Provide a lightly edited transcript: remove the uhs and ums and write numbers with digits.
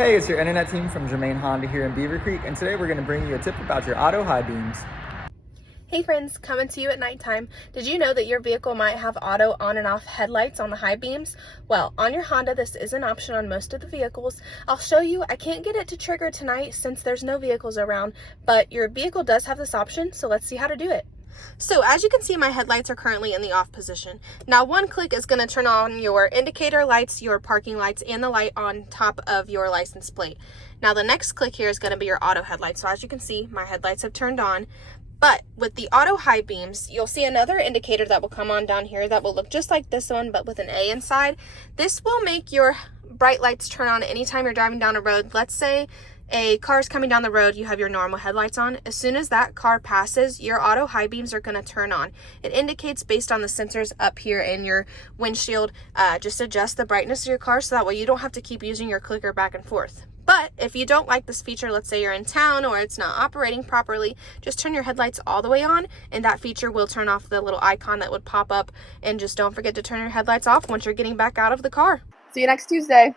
Hey, it's your internet team from Germain Honda here in Beavercreek, and today we're going to bring you a tip about your auto high beams. Hey friends, coming to you at nighttime. Did you know that your vehicle might have auto on and off headlights on the high beams? Well, on your Honda, this is an option on most of the vehicles. I'll show you. I can't get it to trigger tonight since there's no vehicles around, but your vehicle does have this option, so let's see how to do it. So as you can see, my headlights are currently in the off position. Now one click is going to turn on your indicator lights, your parking lights, and the light on top of your license plate. Now the next click here is going to be your auto headlights. So as you can see, my headlights have turned on. But with the auto high beams, you'll see another indicator that will come on down here that will look just like this one, but with an A inside. This will make your bright lights turn on anytime you're driving down a road. Let's say a car is coming down the road, you have your normal headlights on. As soon as that car passes, your auto high beams are going to turn on. It indicates based on the sensors up here in your windshield. Just adjust the brightness of your car so that way you don't have to keep using your clicker back and forth. But if you don't like this feature, let's say you're in town or it's not operating properly, just turn your headlights all the way on and that feature will turn off the little icon that would pop up. And just don't forget to turn your headlights off once you're getting back out of the car. See you next Tuesday.